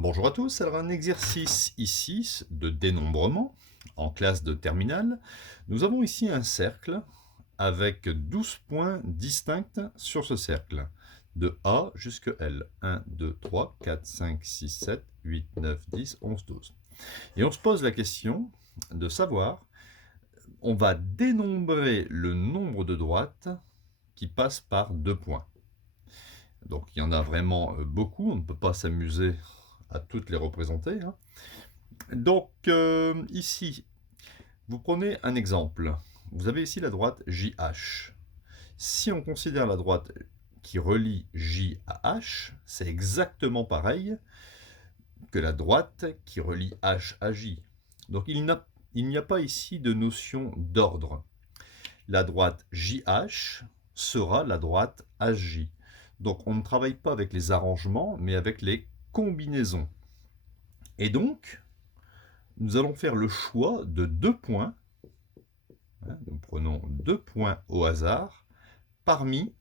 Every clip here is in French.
Bonjour à tous, alors un exercice ici de dénombrement en classe de terminale. Nous avons ici un cercle avec 12 points distincts sur ce cercle, de A jusqu'à L. 1, 2, 3, 4, 5, 6, 7, 8, 9, 10, 11, 12. Et on se pose la question de savoir, on va dénombrer le nombre de droites qui passent par 2 points. Donc il y en a vraiment beaucoup, on ne peut pas s'amuser à toutes les représenter, hein. Donc ici, vous prenez un exemple. Vous avez ici la droite JH. Si on considère la droite qui relie J à H, c'est exactement pareil que la droite qui relie H à J. Donc il n'y a pas ici de notion d'ordre. La droite JH sera la droite HJ. Donc on ne travaille pas avec les arrangements, mais avec les combinaisons. Et donc, nous allons faire le choix de 2 points. Nous prenons 2 points au hasard parmi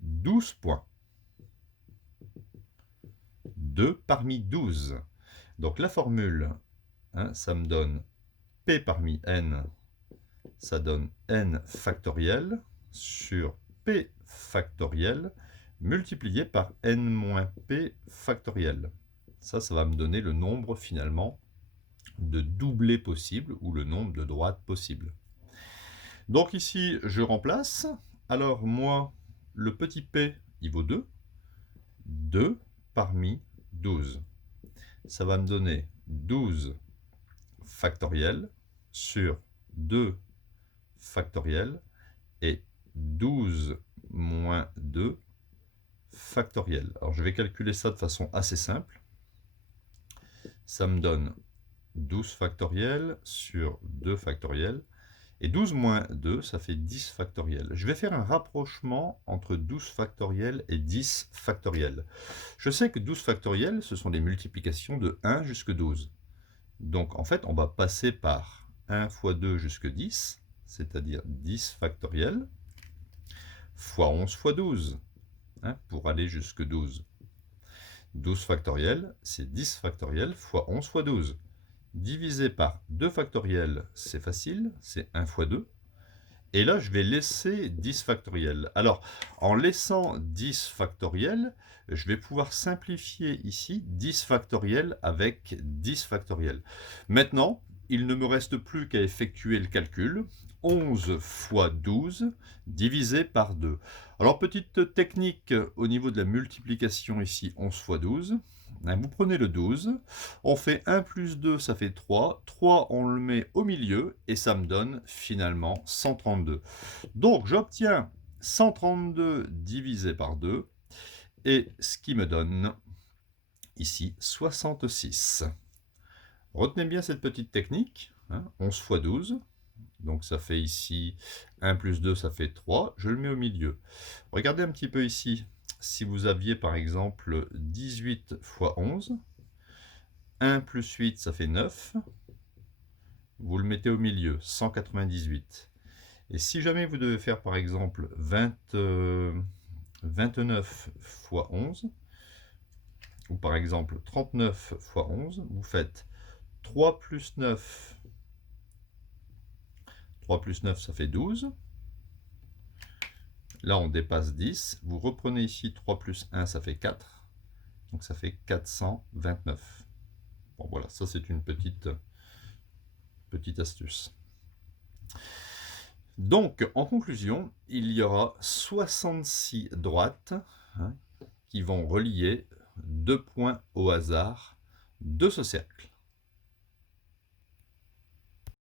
12 points. 2 parmi 12. Donc la formule, ça me donne P parmi N, ça donne N factoriel sur P factoriel multiplié par N moins P factoriel. Ça va me donner le nombre finalement de doublés possibles ou le nombre de droites possibles. Donc ici, je remplace. Alors moi, le petit p, il vaut 2. 2 parmi 12. Ça va me donner 12 factoriel sur 2 factoriel et 12 moins 2 factoriel. Alors je vais calculer ça de façon assez simple. Ça me donne 12 factoriel sur 2 factoriel. Et 12 moins 2, ça fait 10 factoriel. Je vais faire un rapprochement entre 12 factoriel et 10 factoriel. Je sais que 12 factoriel, ce sont des multiplications de 1 jusqu'à 12. Donc en fait, on va passer par 1 fois 2 jusqu'à 10, c'est-à-dire 10 factoriel, fois 11 fois 12, pour aller jusqu'à 12. 12 factoriel, c'est 10 factoriel fois 11 fois 12. Divisé par 2 factoriel, c'est facile, c'est 1 fois 2. Et là, je vais laisser 10 factoriel. Alors, en laissant 10 factoriel, je vais pouvoir simplifier ici 10 factoriel avec 10 factoriel. Maintenant, il ne me reste plus qu'à effectuer le calcul. 11 fois 12 divisé par 2. Alors, petite technique au niveau de la multiplication ici, 11 fois 12. Vous prenez le 12, on fait 1 plus 2, ça fait 3. 3, on le met au milieu et ça me donne finalement 132. Donc j'obtiens 132 divisé par 2 et ce qui me donne ici 66. Retenez bien cette petite technique, 11 fois 12. Donc ça fait ici 1 plus 2, ça fait 3. Je le mets au milieu. Regardez un petit peu ici. Si vous aviez par exemple 18 fois 11, 1 plus 8, ça fait 9. Vous le mettez au milieu, 198. Et si jamais vous devez faire par exemple 29 fois 11, ou par exemple 39 fois 11, vous faites 3 plus 9. 3 plus 9, ça fait 12. Là, on dépasse 10. Vous reprenez ici 3 plus 1, ça fait 4. Donc ça fait 429. Bon, voilà, ça c'est une petite astuce. Donc, en conclusion, il y aura 66 droites qui vont relier 2 points au hasard de ce cercle.